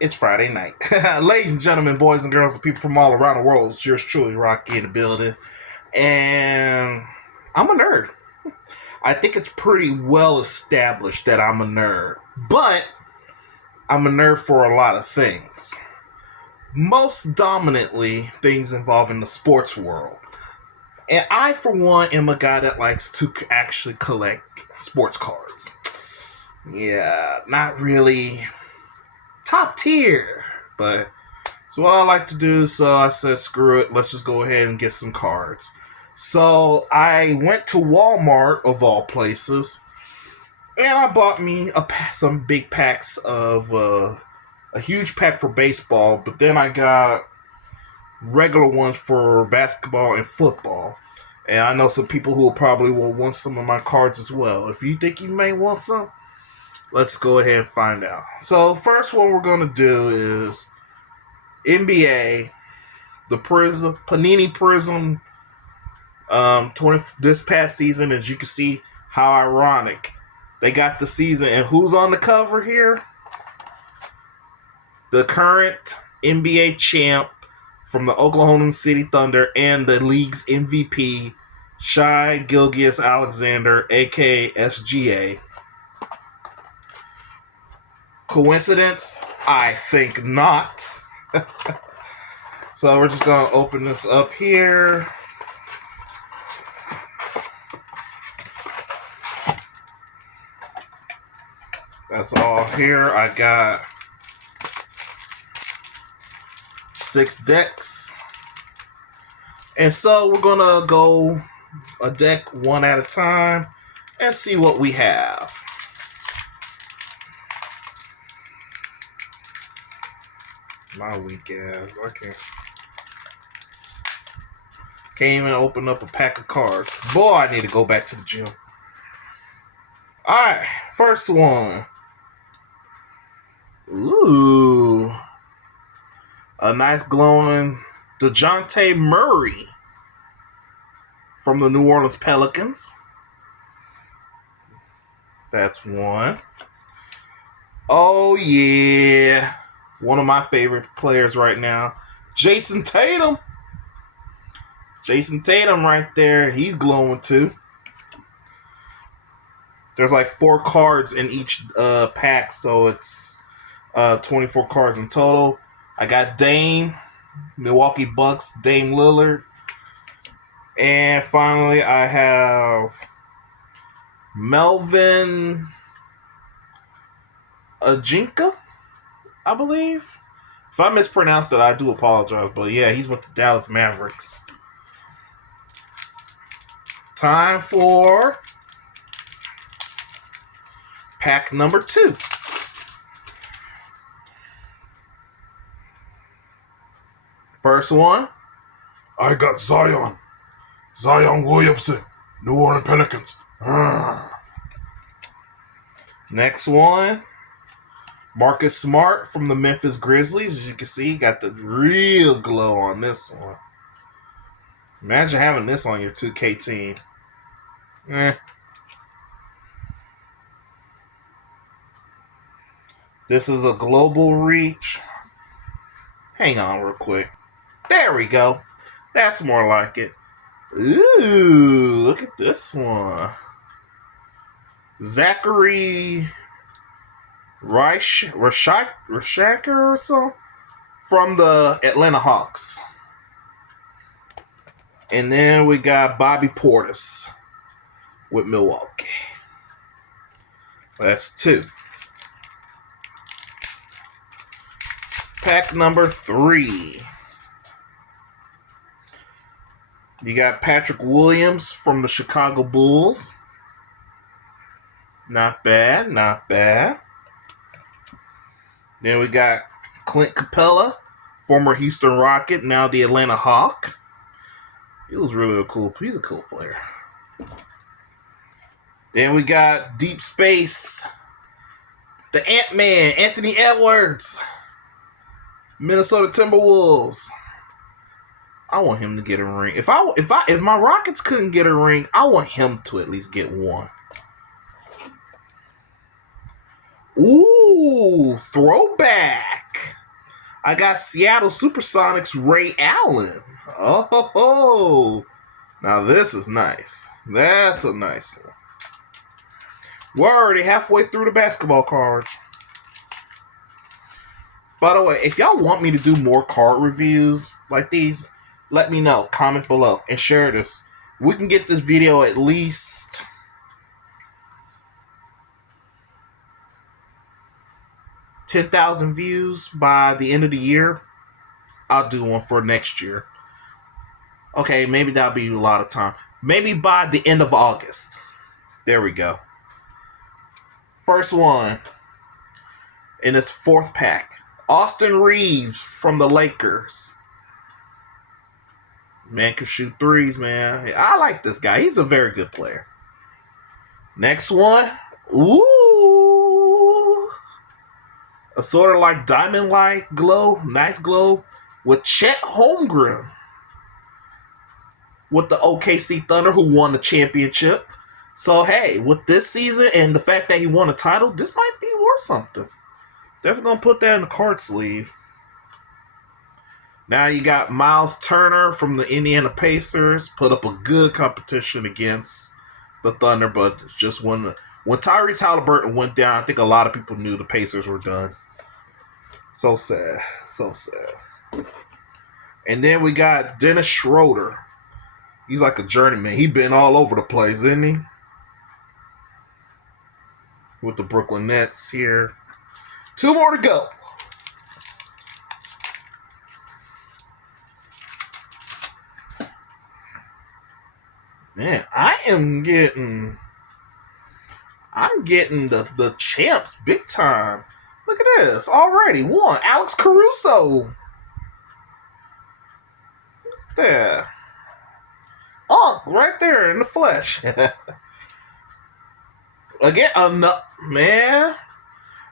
It's Friday night. Ladies and gentlemen, boys and girls, and people from all around the world, it's yours truly, Rocky, in the building. And I'm a nerd. I think it's pretty well established that I'm a nerd. But I'm a nerd for a lot of things. Most dominantly, things involving the sports world. And I, for one, am a guy that likes to actually collect sports cards. Yeah, not really top tier, but it's what I like to do. So I said, screw it, let's just go ahead and get some cards. So I went to Walmart, of all places, and I bought me some big packs of a huge pack for baseball, but then I got regular ones for basketball and football. And I know some people who probably will want some of my cards as well. If you think you may want some, let's go ahead and find out. So first one we're going to do is NBA, the Panini Prism 20 this past season. As you can see, how ironic. They got the season, and who's on the cover here? The current NBA champ from the Oklahoma City Thunder and the league's MVP, Shai Gilgeous-Alexander, aka SGA. Coincidence? I think not. So we're just going to open this up here. That's all here. I got 6 decks. And so we're going to go a deck one at a time and see what we have. My weak ass. I can't even open up a pack of cards. Boy, I need to go back to the gym. Alright, first one. Ooh. A nice glowing DeJounte Murray from the New Orleans Pelicans. That's one. Oh, yeah. One of my favorite players right now, Jason Tatum. Jason Tatum right there. He's glowing too. There's like 4 cards in each pack, so it's 24 cards in total. I got Dame, Milwaukee Bucks, Dame Lillard. And finally, I have Melvin Ajinka, I believe. If I mispronounced it, I do apologize. But yeah, he's with the Dallas Mavericks. Time for pack number 2. First one, I got Zion Williamson, New Orleans Pelicans. Next one, Marcus Smart from the Memphis Grizzlies. As you can see, got the real glow on this one. Imagine having this on your 2K team. This is a global reach. Hang on real quick. There we go. That's more like it. Ooh, look at this one. Zachary Rashaker or so from the Atlanta Hawks. And then we got Bobby Portis with Milwaukee. That's 2. Pack number 3. You got Patrick Williams from the Chicago Bulls. Not bad, not bad. Then we got Clint Capella, former Houston Rocket, now the Atlanta Hawk. He was really he's a cool player. Then we got Deep Space, the Ant-Man, Anthony Edwards, Minnesota Timberwolves. I want him to get a ring. If my Rockets couldn't get a ring, I want him to at least get one. Ooh, throwback. I got Seattle Supersonics Ray Allen. Oh, ho, ho. Now this is nice. That's a nice one. We're already halfway through the basketball cards. By the way, if y'all want me to do more card reviews like these, let me know. Comment below and share this. We can get this video at least 10,000 views by the end of the year. I'll do one for next year. Okay, maybe that'll be a lot of time. Maybe by the end of August. There we go. First one in this fourth pack. Austin Reeves from the Lakers. Man can shoot threes, man. I like this guy. He's a very good player. Next one. Ooh. A sort of like diamond-like glow. Nice glow. With Chet Holmgren. With the OKC Thunder, who won the championship. So, hey, with this season and the fact that he won a title, this might be worth something. Definitely going to put that in the card sleeve. Now you got Miles Turner from the Indiana Pacers. Put up a good competition against the Thunder, but just when Tyrese Halliburton went down, I think a lot of people knew the Pacers were done. So sad. So sad. And then we got Dennis Schroeder. He's like a journeyman. He's been all over the place, isn't he? With the Brooklyn Nets here. 2 more to go. Man, I'm getting the champs big time. Look at this. Already one. Alex Caruso. There. Right there in the flesh. Again, man.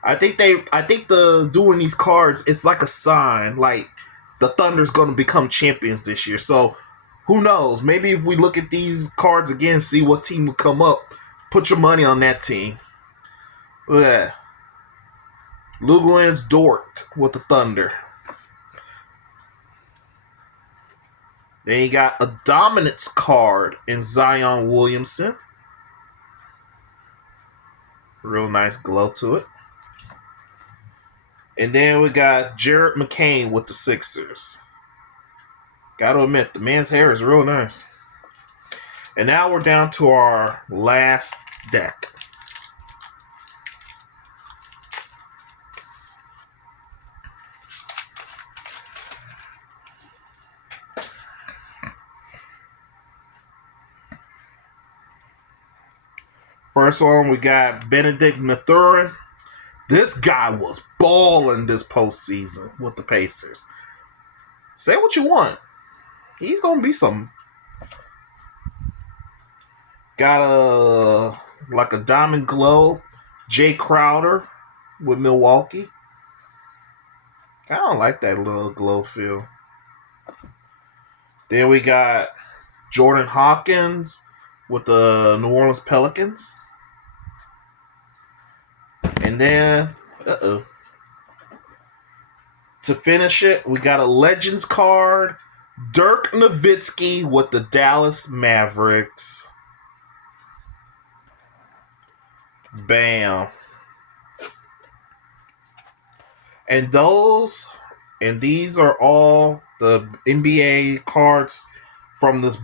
I think the doing these cards, it's like a sign. Like the Thunder's gonna become champions this year. So who knows? Maybe if we look at these cards again, see what team will come up, put your money on that team. Look at that. Luguentz Dort with the Thunder. Then you got a dominance card in Zion Williamson. Real nice glow to it. And then we got Jared McCain with the Sixers. Gotta admit, the man's hair is real nice. And now we're down to our last deck. First one, we got Benedict Mathurin. This guy was balling this postseason with the Pacers. Say what you want. He's going to be something. Got a diamond glow. Jay Crowder with Milwaukee. I don't like that little glow feel. Then we got Jordan Hawkins with the New Orleans Pelicans. And then, to finish it, we got a Legends card. Dirk Nowitzki with the Dallas Mavericks. Bam. And these are all the NBA cards from this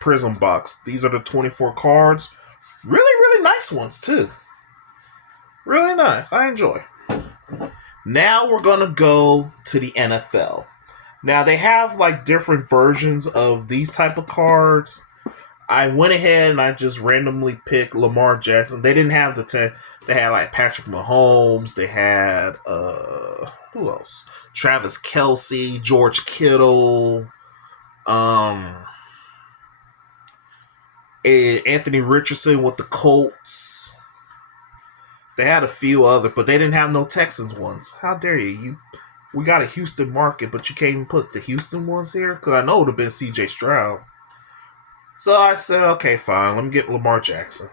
Prism box. These are the 24 cards. Really, really nice ones, too. Really nice. I enjoy. Now we're going to go to the NFL. Now they have like different versions of these type of cards. I went ahead and I just randomly picked Lamar Jackson. They didn't have they had like Patrick Mahomes. They had who else? Travis Kelce, George Kittle, Anthony Richardson with the Colts. They had a few other, but they didn't have no Texans ones. How dare you? We got a Houston market, but you can't even put the Houston ones here? Because I know it would have been C.J. Stroud. So I said, okay, fine. Let me get Lamar Jackson.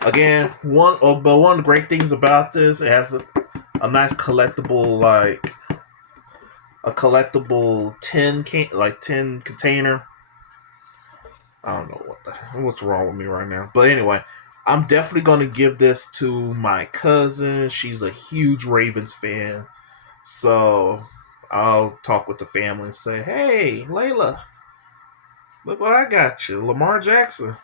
Again, one of the great things about this, it has a nice collectible, like a collectible tin container. I don't know what's wrong with me right now. But anyway, I'm definitely gonna give this to my cousin. She's a huge Ravens fan. So I'll talk with the family and say, "Hey, Layla, look what I got you, Lamar Jackson."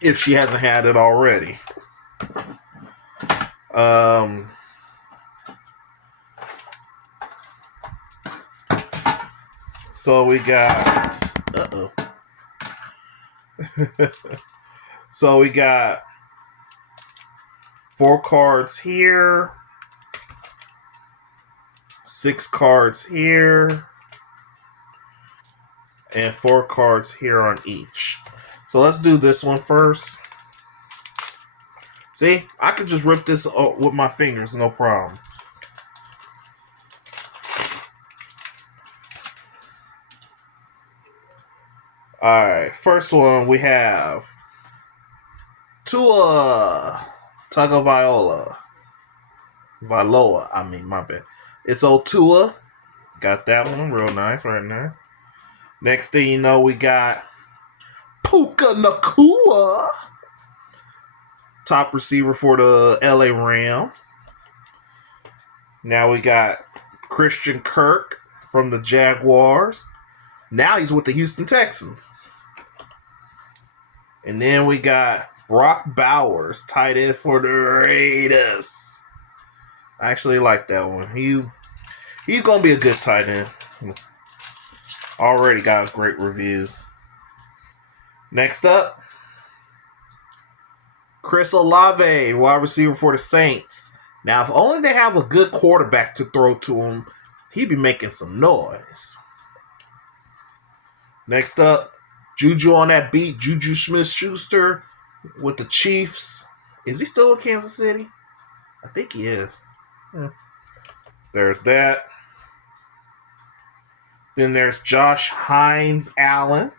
If she hasn't had it already. Um, so we got. Uh oh. So we got 4 cards here, 6 cards here, and 4 cards here on each. So let's do this one first. See, I could just rip this with my fingers, no problem. Alright, first one we have Tua Tagovailoa. Valoa, I mean, my bad. It's old Tua. Got that one real nice right now. Next thing you know, we got Puka Nakua, top receiver for the LA Rams. Now we got Christian Kirk from the Jaguars. Now he's with the Houston Texans. And then we got Brock Bowers, tight end for the Raiders. I actually like that one. He's going to be a good tight end. Already got great reviews. Next up, Chris Olave, wide receiver for the Saints. Now, if only they have a good quarterback to throw to him, he'd be making some noise. Next up, Juju on that beat, Juju Smith-Schuster with the Chiefs. Is he still in Kansas City? I think he is. There's that. Then there's Josh Hines Allen.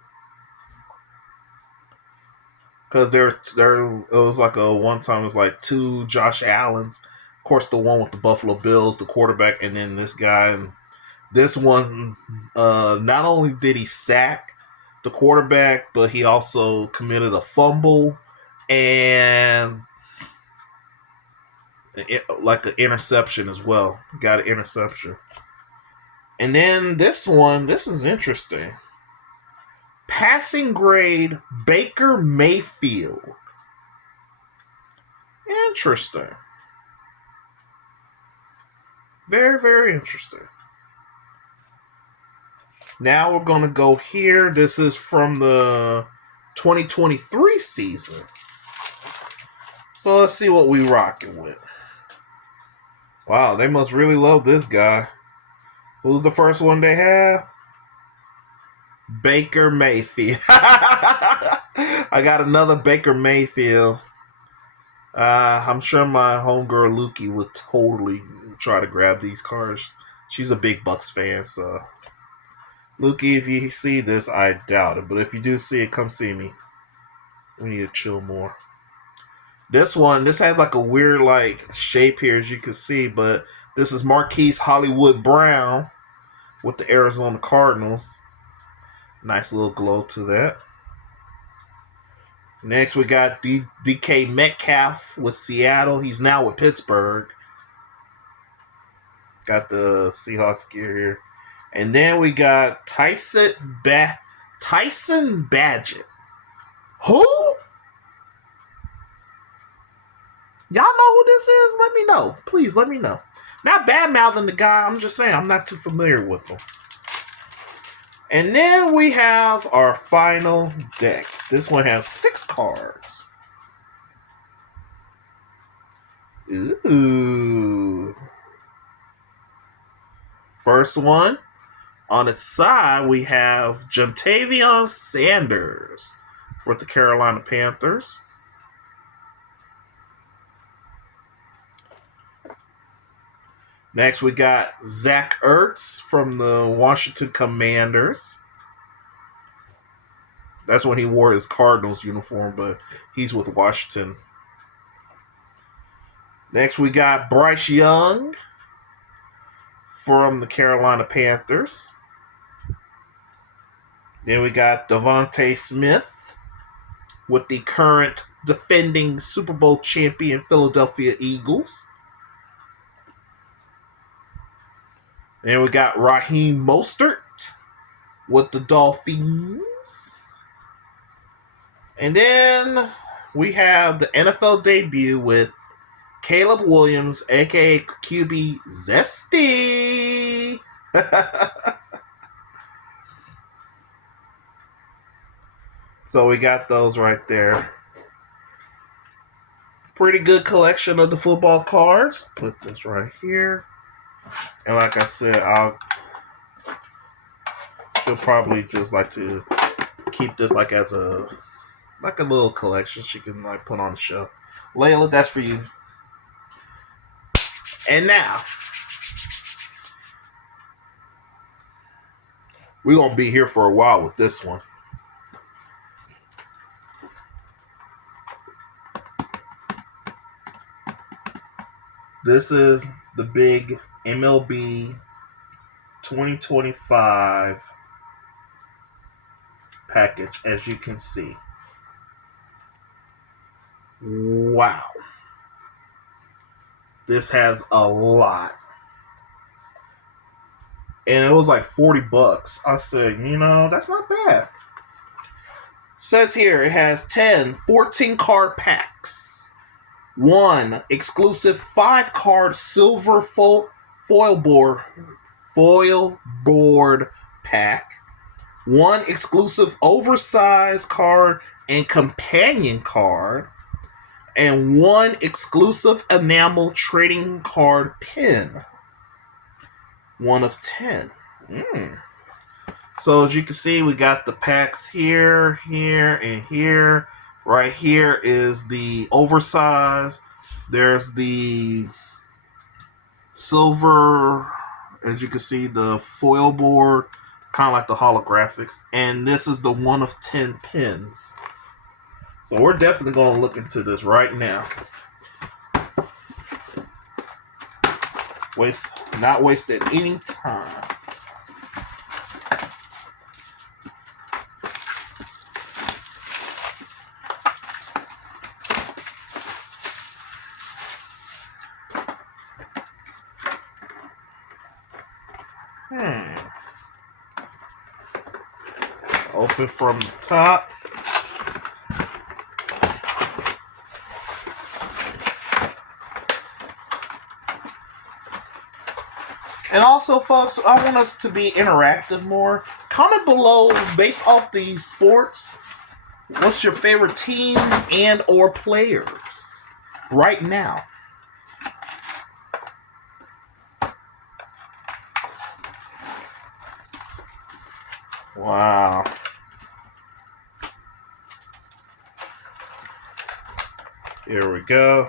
Because there it was like a one time it was like 2 Josh Allens. Of course, the one with the Buffalo Bills, the quarterback, and then this guy. And this one, not only did he sack the quarterback, but he also committed a fumble and like an interception as well. Got an interception. And then this one, this is interesting. Passing grade Baker Mayfield. Interesting. Very, very interesting. Now we're going to go here. This is from the 2023 season. So let's see what we rocking with. Wow, they must really love this guy. Who's the first one they have? Baker Mayfield. I got another Baker Mayfield. I'm sure my homegirl Lukey would totally try to grab these cards. She's a big Bucks fan, so Lukey, if you see this, I doubt it. But if you do see it, come see me. We need to chill more. This one, this has like a weird like shape here, as you can see, but this is Marquise Hollywood Brown with the Arizona Cardinals. Nice little glow to that. Next, we got DK Metcalf with Seattle. He's now with Pittsburgh. Got the Seahawks gear here. And then we got Tyson Badgett. Who? Y'all know who this is? Let me know. Please, let me know. Not bad-mouthing the guy. I'm just saying I'm not too familiar with him. And then we have our final deck. This one has 6 cards. Ooh. First one. On its side, we have Jontavion Sanders for the Carolina Panthers. Next, we got Zach Ertz from the Washington Commanders. That's when he wore his Cardinals uniform, but he's with Washington. Next, we got Bryce Young from the Carolina Panthers. Then we got Devontae Smith with the current defending Super Bowl champion Philadelphia Eagles. Then we got Raheem Mostert with the Dolphins. And then we have the NFL debut with Caleb Williams, a.k.a. QB Zesty. So we got those right there. Pretty good collection of the football cards. Put this right here. And like I said, she'll probably just like to keep this like as a little collection she can like put on the show. Layla, that's for you. And now we're gonna be here for a while with this one. This is the big MLB 2025 package, as you can see. Wow. This has a lot. And it was like $40. I said, that's not bad. Says here it has 14 card packs. 1 exclusive 5-card silver foil board pack. 1 exclusive oversized card and companion card. And 1 exclusive enamel trading card pin. 1 of 10. So as you can see, we got the packs here, here, and here. Right here is the oversized. There's the silver, as you can see, the foil board, kind of like the holographics. And this is the 1 of 10 pins. So we're definitely going to look into this right now. Not wasting any time. Open from the top. And also, folks, I want us to be interactive more. Comment below, based off these sports, what's your favorite team and or players right now? Wow. Here we go.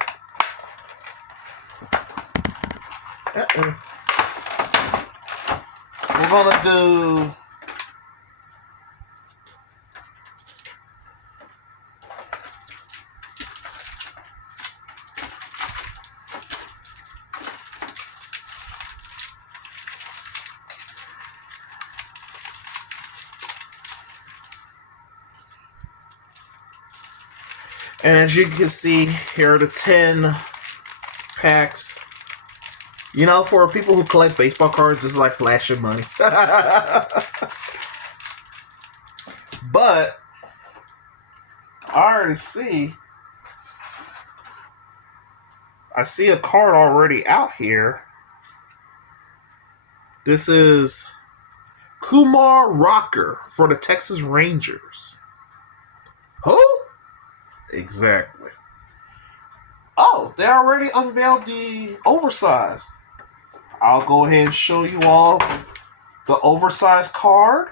We're gonna do and as you can see, here are the 10 packs. For people who collect baseball cards, this is like flashing money. But I already see. I see a card already out here. This is Kumar Rocker for the Texas Rangers. Who? Exactly. Oh, they already unveiled the oversized. I'll go ahead and show you all the oversized card.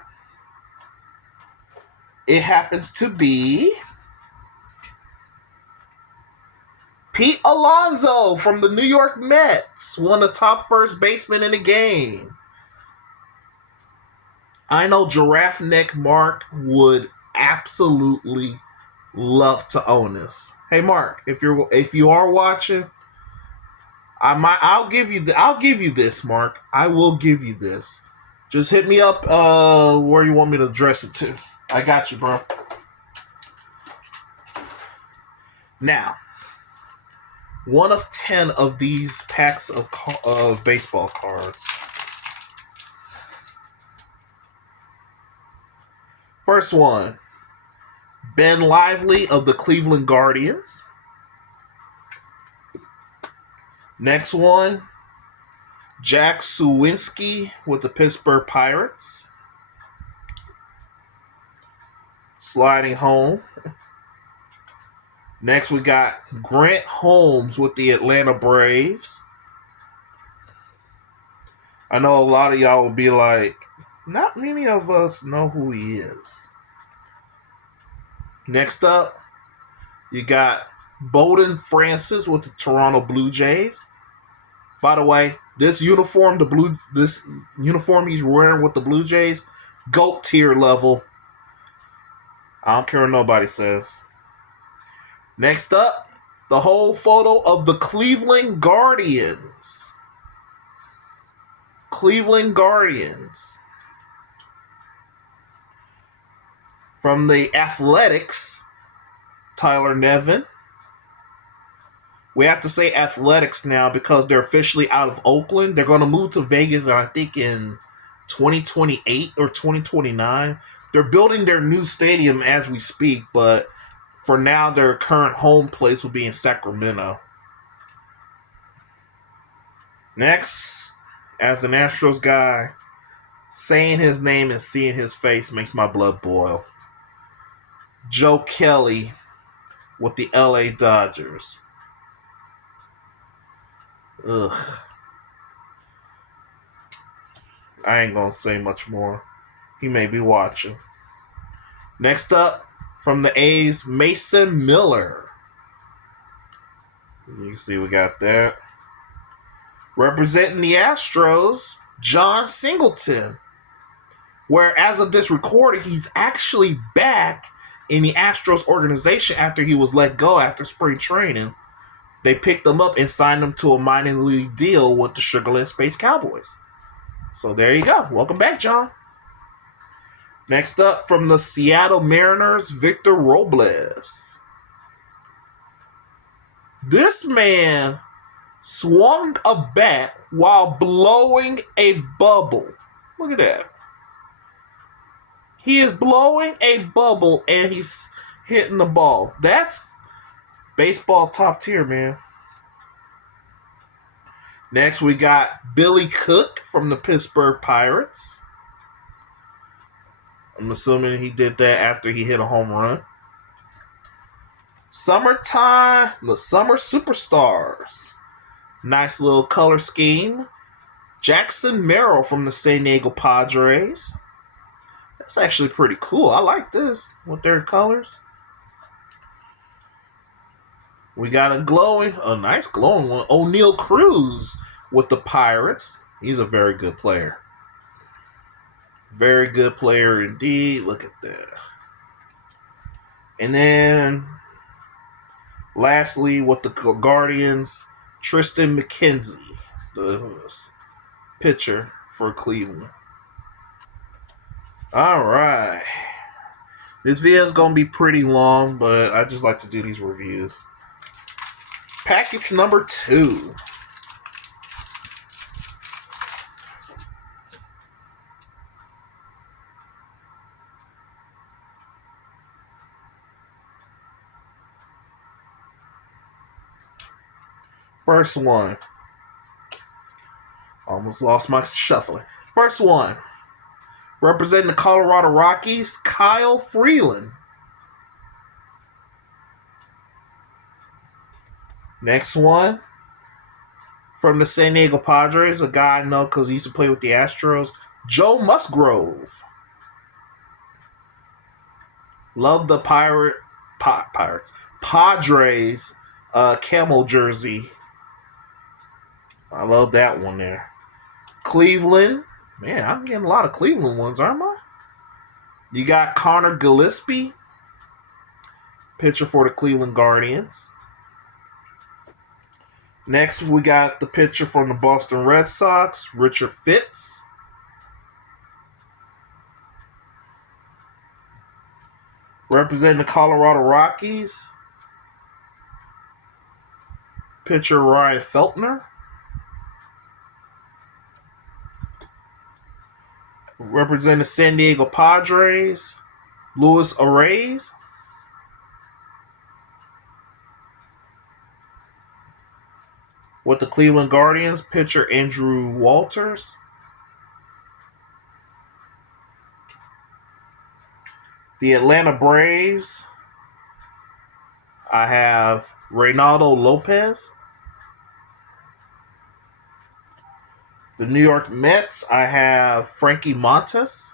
It happens to be Pete Alonso from the New York Mets, one of the top first basemen in the game. I know Giraffe Neck Mark would absolutely love to own this. Hey Mark, if you are watching, I'll give you. I'll give you this, Mark. I will give you this. Just hit me up. Where you want me to address it to? I got you, bro. Now, one of 10 of these packs of baseball cards. First one, Ben Lively of the Cleveland Guardians. Next one, Jack Suwinski with the Pittsburgh Pirates. Sliding home. Next, we got Grant Holmes with the Atlanta Braves. I know a lot of y'all will be like, not many of us know who he is. Next up, you got Bowden Francis with the Toronto Blue Jays. By the way, this uniform he's wearing with the Blue Jays, GOAT tier level. I don't care what nobody says. Next up, the whole photo of the Cleveland Guardians. Cleveland Guardians. From the Athletics, Tyler Nevin. We have to say Athletics now because they're officially out of Oakland. They're going to move to Vegas, I think, in 2028 or 2029. They're building their new stadium as we speak, but for now, their current home place will be in Sacramento. Next, as an Astros guy, saying his name and seeing his face makes my blood boil. Joe Kelly with the LA Dodgers. Ugh. I ain't gonna say much more. He may be watching. Next up, from the A's, Mason Miller. You can see we got that. Representing the Astros, John Singleton. Where as of this recording, he's actually back in the Astros organization after he was let go after spring training. They picked him up and signed him to a minor league deal with the Sugarland Space Cowboys. So there you go. Welcome back, John. Next up, from the Seattle Mariners, Victor Robles. This man swung a bat while blowing a bubble. Look at that. He is blowing a bubble and he's hitting the ball. That's baseball top tier, man. Next, we got Billy Cook from the Pittsburgh Pirates. I'm assuming he did that after he hit a home run. Summertime, the Summer Superstars. Nice little color scheme. Jackson Merrill from the San Diego Padres. That's actually pretty cool. I like this with their colors. We got a nice glowing one. O'Neal Cruz with the Pirates. He's a very good player. Very good player indeed. Look at that. And then, lastly, with the Guardians, Tristan McKenzie, the pitcher for Cleveland. All right. This video is going to be pretty long, but I just like to do these reviews. Package number 2. First one. Almost lost my shuffling. First one. Representing the Colorado Rockies, Kyle Freeland. Next one. From the San Diego Padres, a guy I know because he used to play with the Astros, Joe Musgrove. Love the Padres camo jersey. I love that one there. Cleveland. Man, I'm getting a lot of Cleveland ones, aren't I? You got Connor Gillespie, pitcher for the Cleveland Guardians. Next, we got the pitcher from the Boston Red Sox, Richard Fitz. Representing the Colorado Rockies, pitcher Ryan Feltner. Representing the San Diego Padres, Luis Arraez. With the Cleveland Guardians, pitcher Andrew Walters. The Atlanta Braves, I have Reynaldo Lopez. The New York Mets, I have Frankie Montas.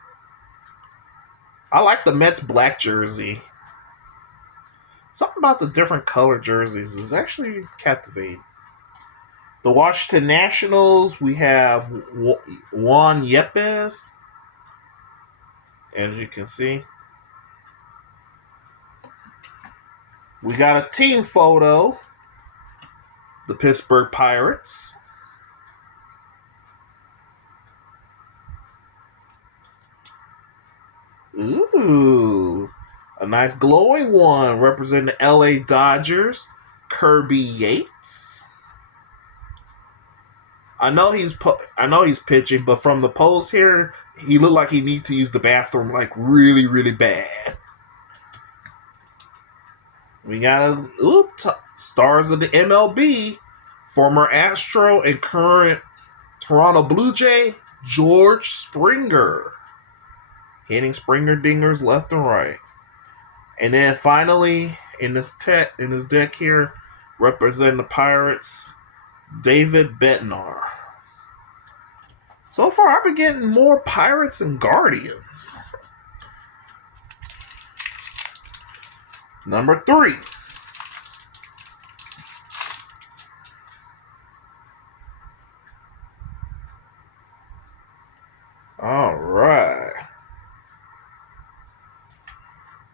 I like the Mets black jersey. Something about the different color jerseys is actually captivating. The Washington Nationals, we have Juan Yepes, as you can see. We got a team photo, the Pittsburgh Pirates. Ooh, a nice glowing one representing the LA Dodgers, Kirby Yates. I know he's pitching, but from the pose here, he looked like he needs to use the bathroom like really, really bad. We got stars of the MLB, former Astro and current Toronto Blue Jay, George Springer. Hitting Springer dingers left and right. And then finally, in this deck here, representing the Pirates, David Bednar. So far, I've been getting more Pirates and Guardians. Number 3. All right.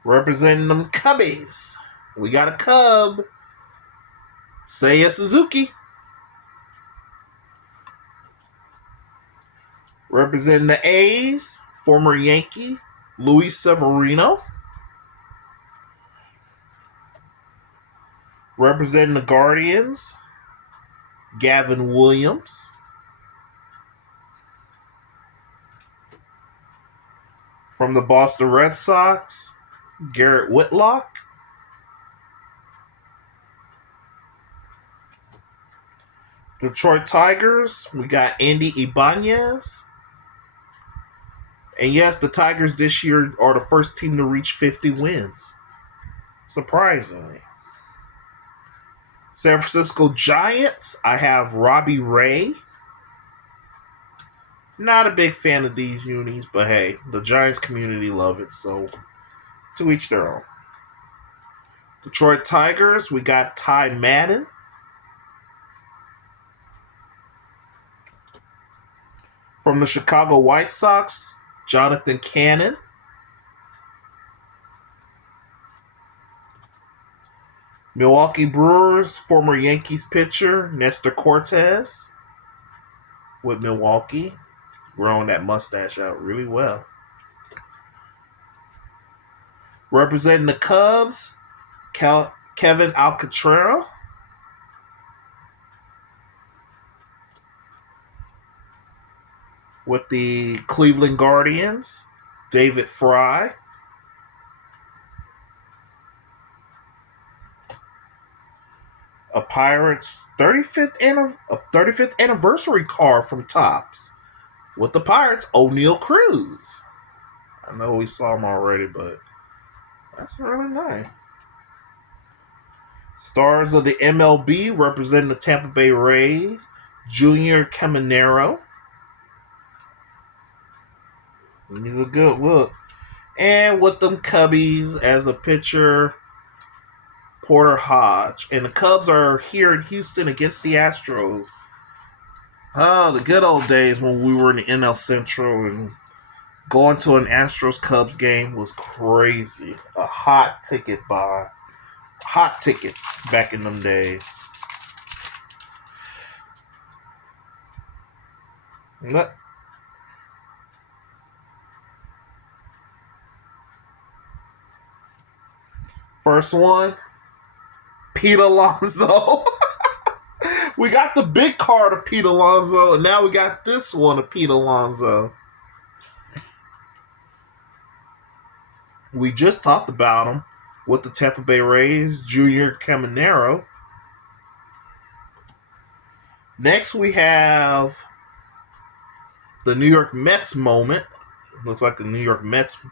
Representing them Cubbies, we got a Cub, Seiya Suzuki. Representing the A's, former Yankee, Luis Severino. Representing the Guardians, Gavin Williams. From the Boston Red Sox, Garrett Whitlock. Detroit Tigers, we got Andy Ibanez. And yes, the Tigers this year are the first team to reach 50 wins. Surprisingly. San Francisco Giants, I have Robbie Ray. Not a big fan of these unis, but hey, the Giants community love it, so to each their own. Detroit Tigers, we got Ty Madden. From the Chicago White Sox, Jonathan Cannon. Milwaukee Brewers, former Yankees pitcher Nestor Cortez with Milwaukee, growing that mustache out really well. Representing the Cubs, Kevin Alcantara. With the Cleveland Guardians, David Fry. A Pirates 35th anniversary card from Topps. With the Pirates, O'Neal Cruz. I know we saw him already, but that's really nice. Stars of the MLB representing the Tampa Bay Rays, Junior Caminero. He's a good look. And with them Cubbies as a pitcher, Porter Hodge. And the Cubs are here in Houston against the Astros. Oh, the good old days when we were in the NL Central and going to an Astros-Cubs game was crazy. A hot ticket back in them days. Ne- First one, Pete Alonso. We got the big card of Pete Alonso, and now we got this one of Pete Alonso. We just talked about him with the Tampa Bay Rays, Junior Caminero. Next, we have the New York Mets moment. Looks like the New York Mets.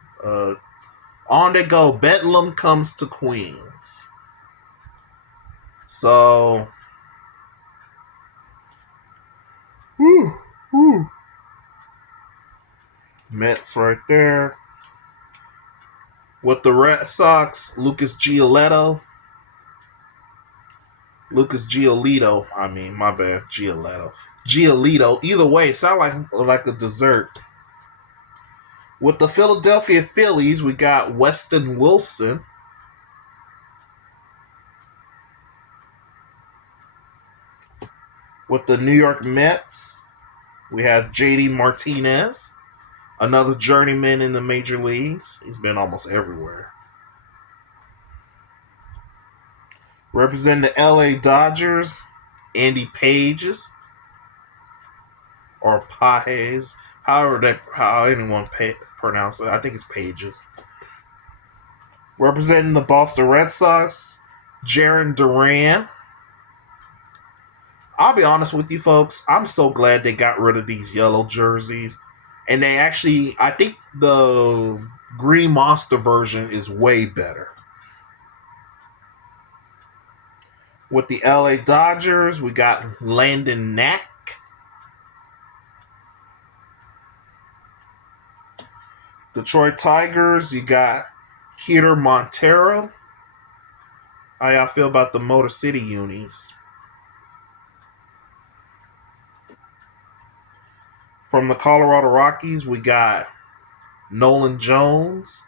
On they go. Bedlam comes to Queens. So, whew, whew. Mets right there. With the Red Sox, Lucas Giolito. Lucas Giolito. I mean, my bad. Giolito. Either way, it sounds like a dessert. With the Philadelphia Phillies, we got Weston Wilson. With the New York Mets, we have JD Martinez, another journeyman in the major leagues. He's been almost everywhere. Representing the LA Dodgers, Andy Pages or Pages, how anyone pronounce it. I think it's Pages. Representing the Boston Red Sox, Jarren Duran. I'll be honest with you folks, I'm so glad they got rid of these yellow jerseys. And they actually, I think the Green Monster version is way better. With the LA Dodgers, we got Landon Knack. Detroit Tigers, you got Keter Montero. How y'all feel about the Motor City unis? From the Colorado Rockies, we got Nolan Jones.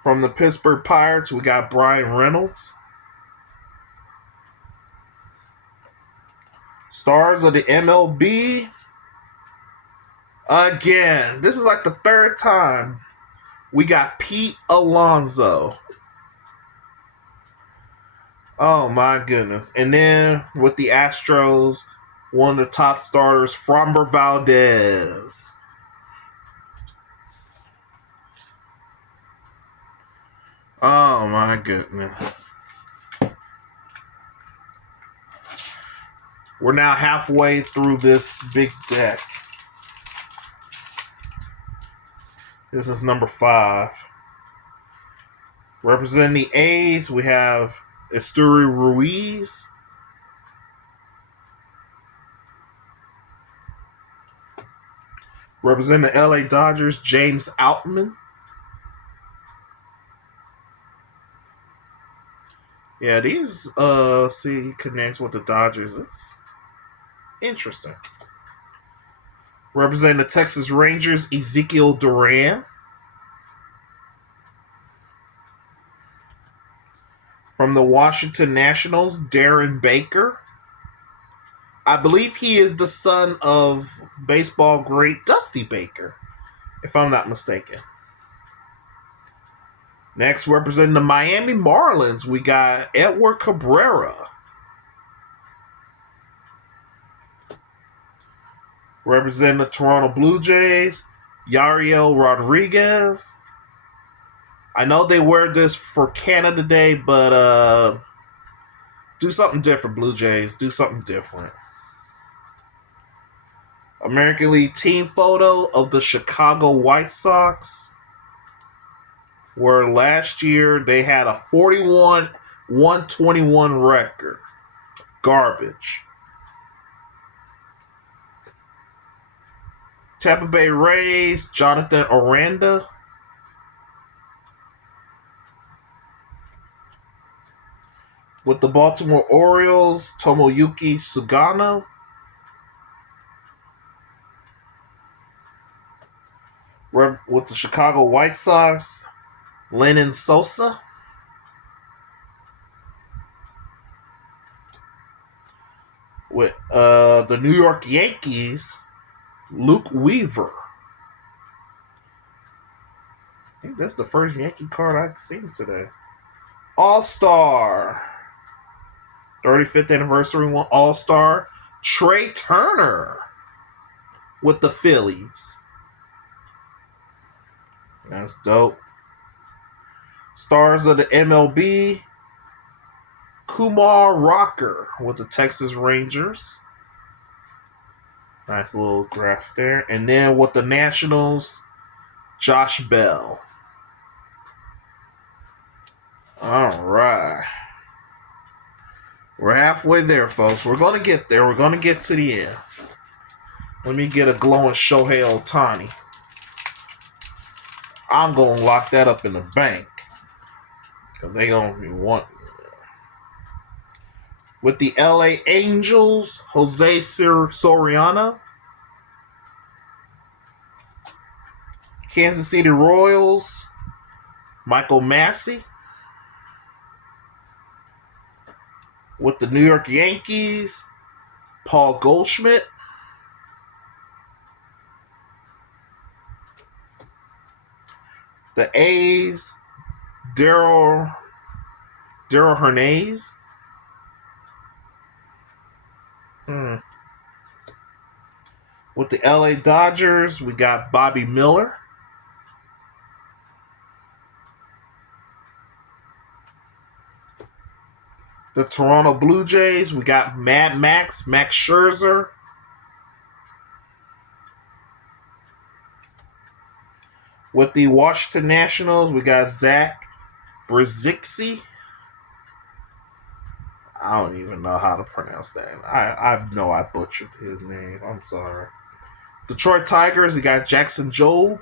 From the Pittsburgh Pirates, we got Brian Reynolds. Stars of the MLB. Again, this is like the third time we got Pete Alonso. Oh my goodness. And then with the Astros, one of the top starters, Framber Valdez. Oh my goodness. We're now halfway through this big deck. This is number 5. Representing the A's, we have Esteury Ruiz. Representing the LA Dodgers, James Outman. Yeah, these see he connects with the Dodgers. It's interesting. Representing the Texas Rangers, Ezekiel Duran. From the Washington Nationals, Darren Baker. I believe he is the son of baseball great Dusty Baker, if I'm not mistaken. Next, representing the Miami Marlins, we got Edward Cabrera. Representing the Toronto Blue Jays, Yariel Rodriguez. I know they wear this for Canada Day, but do something different, Blue Jays. Do something different. American League team photo of the Chicago White Sox, where last year they had a 41-121 record. Garbage. Tampa Bay Rays, Jonathan Aranda. With the Baltimore Orioles, Tomoyuki Sugano. With the Chicago White Sox, Lennon Sosa. With the New York Yankees, Luke Weaver. I think that's the first Yankee card I've seen today. All-Star. 35th anniversary one All-Star. Trey Turner with the Phillies. That's dope. Stars of the MLB. Kumar Rocker with the Texas Rangers. Nice little graph there. And then with the Nationals, Josh Bell. All right. We're halfway there, folks. We're going to get there. We're going to get to the end. Let me get a glowing Shohei Ohtani. I'm going to lock that up in the bank. Because they going to want. With the LA Angels, Jose Soriano. Kansas City Royals, Michael Massey. With the New York Yankees, Paul Goldschmidt. The A's, Daryl Hernandez. With the LA Dodgers, we got Bobby Miller. The Toronto Blue Jays, we got Max Scherzer. With the Washington Nationals, we got Zach Brzezicki. I don't even know how to pronounce that. I know I butchered his name. I'm sorry. Detroit Tigers, we got Jackson Jobe.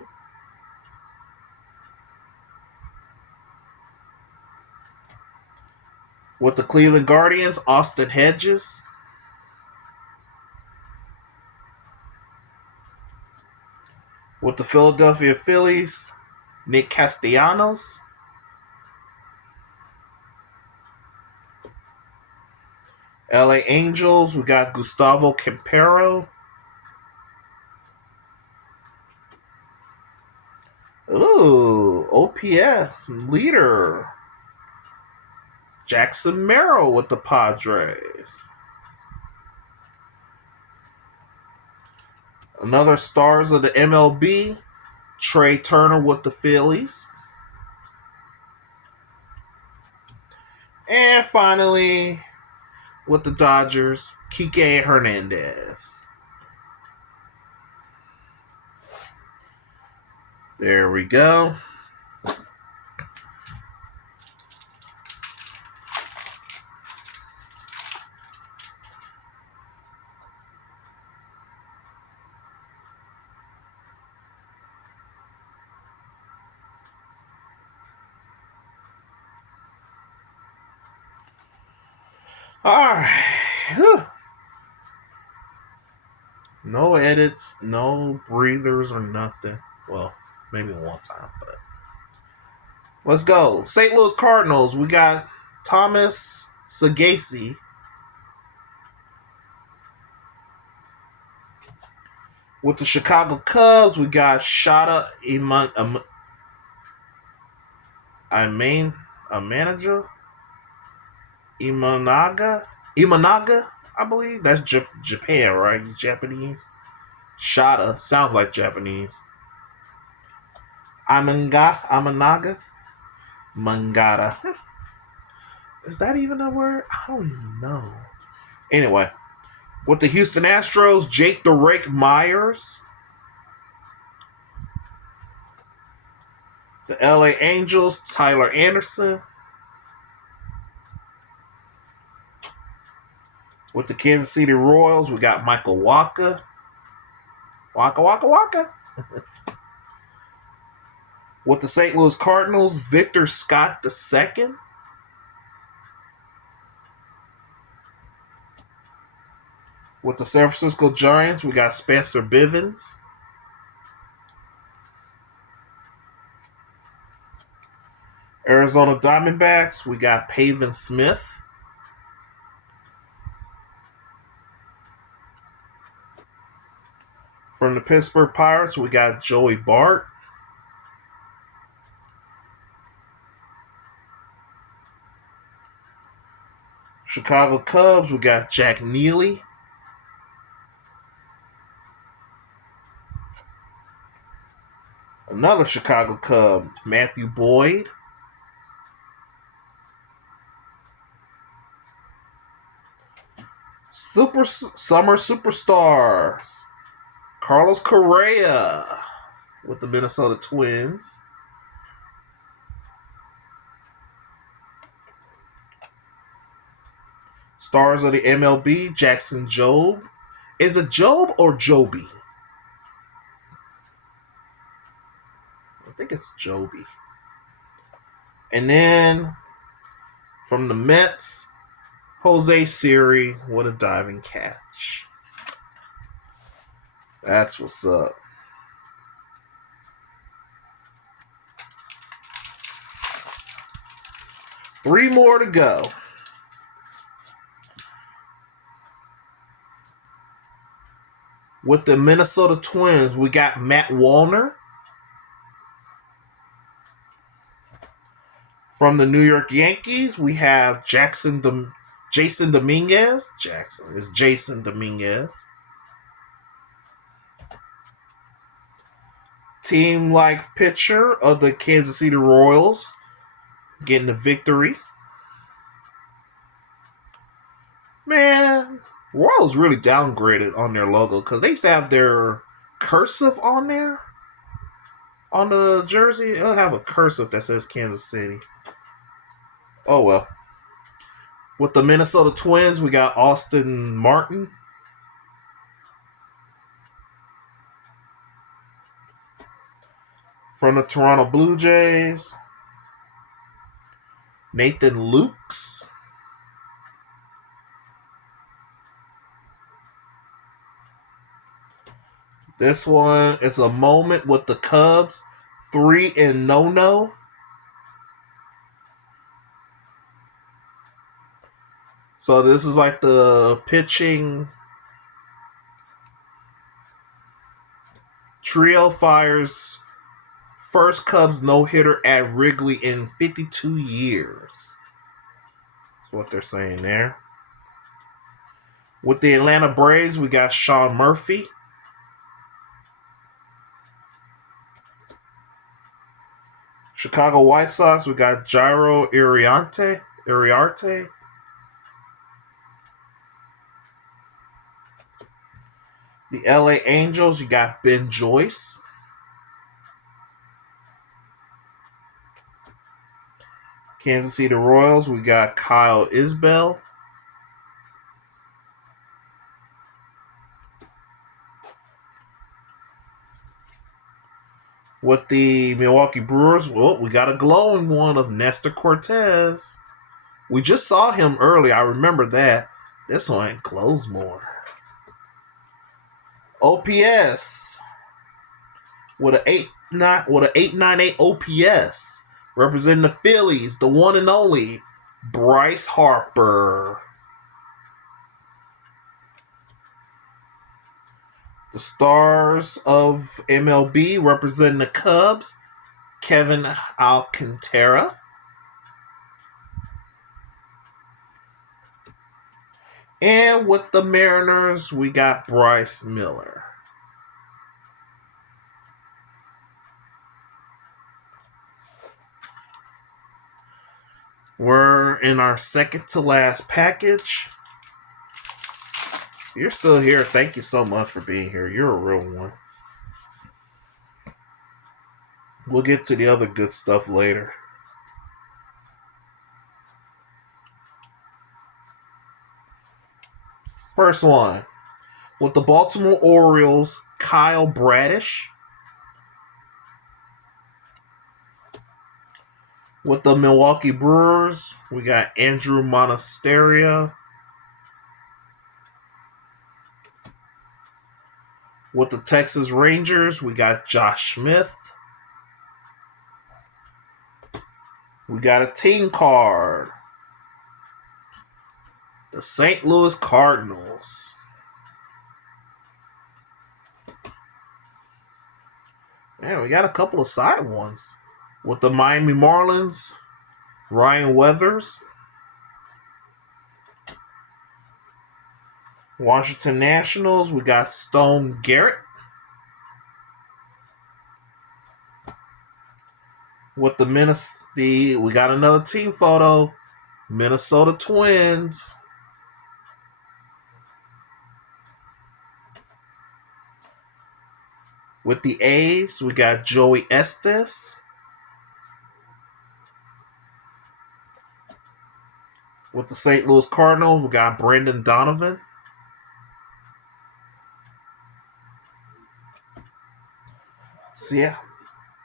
With the Cleveland Guardians, Austin Hedges. With the Philadelphia Phillies, Nick Castellanos. LA Angels, we got Gustavo Campero. Ooh, OPS leader. Jackson Merrill with the Padres. Another stars of the MLB, Trey Turner with the Phillies. And finally, with the Dodgers, Kike Hernandez. There we go. All right. Whew. No edits, no breathers or nothing. Well, maybe one time, but let's go. St. Louis Cardinals, we got Thomas Sagasi. With the Chicago Cubs, we got Shada manager Imanaga, I believe. That's Japan, right? He's Japanese. Shada sounds like Japanese. Amanaga. Mangata. Is that even a word? I don't even know. Anyway, with the Houston Astros, Jake the Rake Myers. The LA Angels, Tyler Anderson. With the Kansas City Royals, we got Michael Wacha. Waka. With the St. Louis Cardinals, Victor Scott II. With the San Francisco Giants, we got Spencer Bivens. Arizona Diamondbacks, we got Pavin Smith. From the Pittsburgh Pirates, we got Joey Bart. Chicago Cubs, we got Jack Neely. Another Chicago Cub, Matthew Boyd. Summer Superstars, Carlos Correa with the Minnesota Twins. Stars of the MLB, Jackson Jobe. Is it Job or Joby? I think it's Joby. And then from the Mets, Jose Siri. What a diving catch. That's what's up. Three more to go. With the Minnesota Twins, we got Matt Wallner. From the New York Yankees, we have Jason Dominguez. Jason Dominguez. Team-like pitcher of the Kansas City Royals, getting the victory. Man, Royals really downgraded on their logo because they used to have their cursive on there. On the jersey, it'll have a cursive that says Kansas City. Oh well. With the Minnesota Twins, we got Austin Martin. From the Toronto Blue Jays, Nathan Lukes. This one is a moment with the Cubs. 3-0. So this is like the pitching trio fires first Cubs no-hitter at Wrigley in 52 years. That's what they're saying there. With the Atlanta Braves, we got Sean Murphy. Chicago White Sox, we got Jairo Iriarte. The LA Angels, you got Ben Joyce. Kansas City Royals, we got Kyle Isbell. With the Milwaukee Brewers, well, we got a glowing one of Nestor Cortez. We just saw him earlier. I remember that. This one glows more. OPS with an 898 OPS, representing the Phillies, the one and only Bryce Harper. The stars of MLB representing the Cubs, Kevin Alcantara. And with the Mariners, we got Bryce Miller. We're in our second to last package. You're still here. Thank you so much for being here. You're a real one. We'll get to the other good stuff later. First one. With the Baltimore Orioles, Kyle Bradish. With the Milwaukee Brewers, we got Andrew Monasterio. With the Texas Rangers, we got Josh Smith. We got a team card. The St. Louis Cardinals. Man, we got a couple of side ones. With the Miami Marlins, Ryan Weathers. Washington Nationals, we got Stone Garrett. With the we got another team photo. Minnesota Twins. With the A's, we got Joey Estes. With the St. Louis Cardinals, we got Brendan Donovan.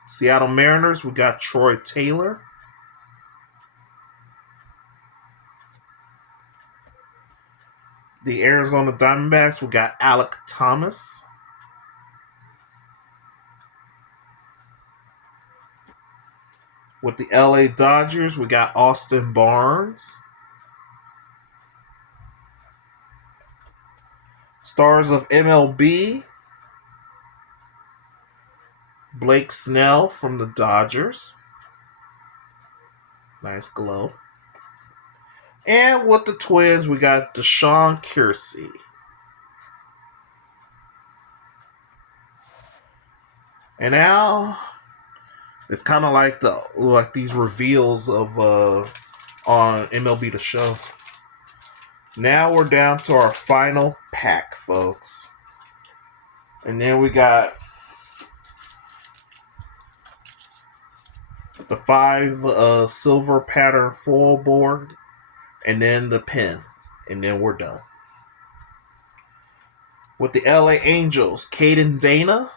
Seattle Mariners, we got Troy Taylor. The Arizona Diamondbacks, we got Alec Thomas. With the LA Dodgers, we got Austin Barnes. Stars of MLB, Blake Snell from the Dodgers. Nice glow. And with the Twins, we got Deshaun Kelsey. And now it's kind of like these reveals of on MLB The Show. Now we're down to our final pack, folks. And then we got the 5 silver pattern foil board, and then the pin, and then we're done. With the LA Angels, Caden Dana.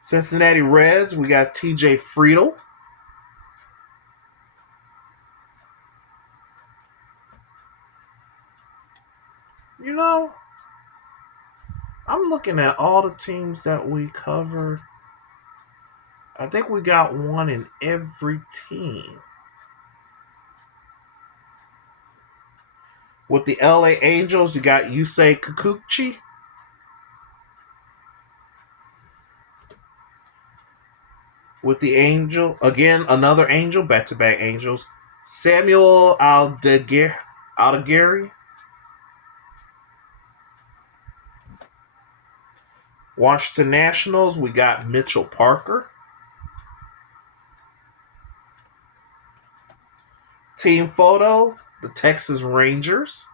Cincinnati Reds, we got TJ Friedel. You know, I'm looking at all the teams that we covered. I think we got one in every team. With the LA Angels, you got Yusei Kikuchi. With the Angel, again, another Angel, back-to-back Angels. Samuel Aldegari. Washington Nationals, we got Mitchell Parker. Team photo, the Texas Rangers.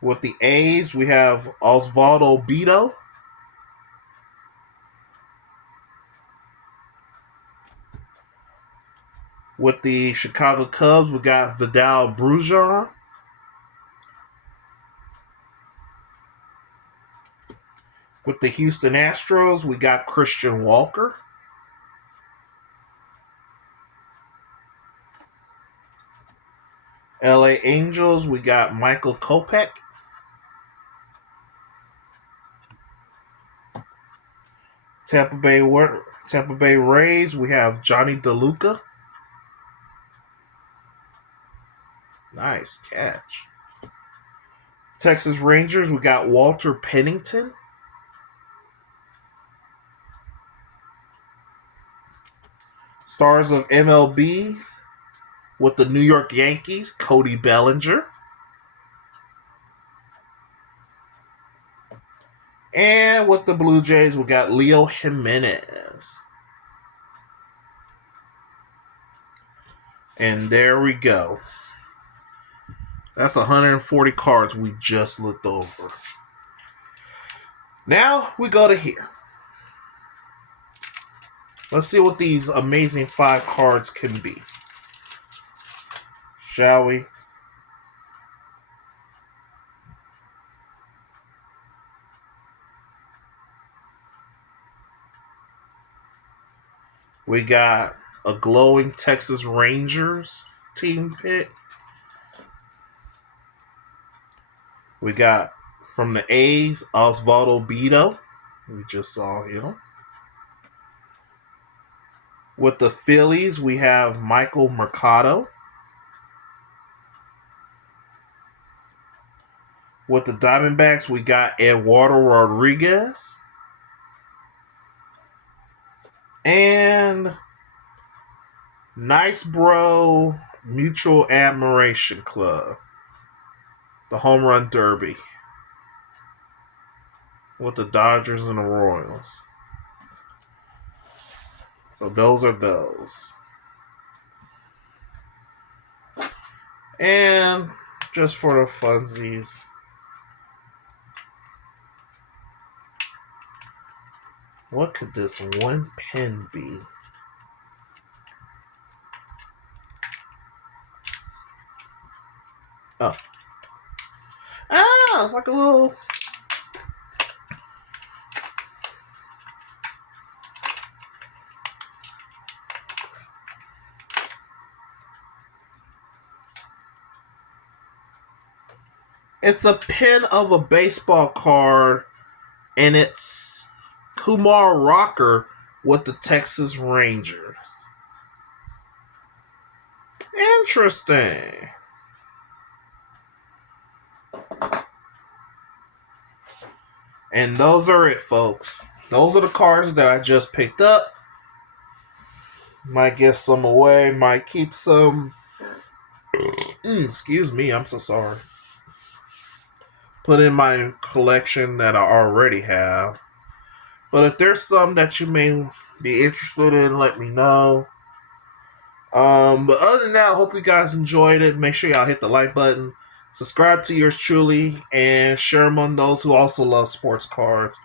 With the A's, we have Osvaldo Bido. With the Chicago Cubs, we got Vidal Brujan. With the Houston Astros, we got Christian Walker. LA Angels, we got Michael Kopech. Tampa Bay Rays, we have Johnny DeLuca. Nice catch. Texas Rangers, we got Walter Pennington. Stars of MLB, with the New York Yankees, Cody Bellinger. And with the Blue Jays, we got Leo Jimenez. And there we go. That's 140 cards we just looked over. Now we go to here. Let's see what these amazing 5 cards can be. Shall we? We got a glowing Texas Rangers team pick. We got from the A's, Osvaldo Bido. We just saw him. With the Phillies, we have Michael Mercado. With the Diamondbacks, we got Eduardo Rodriguez. And Nice Bro Mutual Admiration Club. The Home Run Derby. With the Dodgers and the Royals. So those are those. And just for the funsies, what could this one pen be? Oh. It's like a little... It's a pin of a baseball card, and it's Kumar Rocker with the Texas Rangers. Interesting. And those are it, folks. Those are the cards that I just picked up. Might give some away, might keep some. Excuse me, I'm so sorry. Put in my collection that I already have. But if there's some that you may be interested in, let me know. But other than that, I hope you guys enjoyed it. Make sure y'all hit the like button, subscribe to yours truly, and share among those who also love sports cards.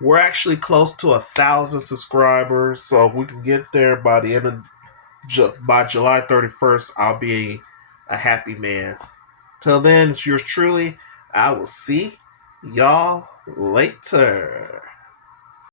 We're actually close to 1,000 subscribers, so if we can get there by the end of by July 31st, I'll be a happy man. Till then, it's yours truly. I will see y'all later.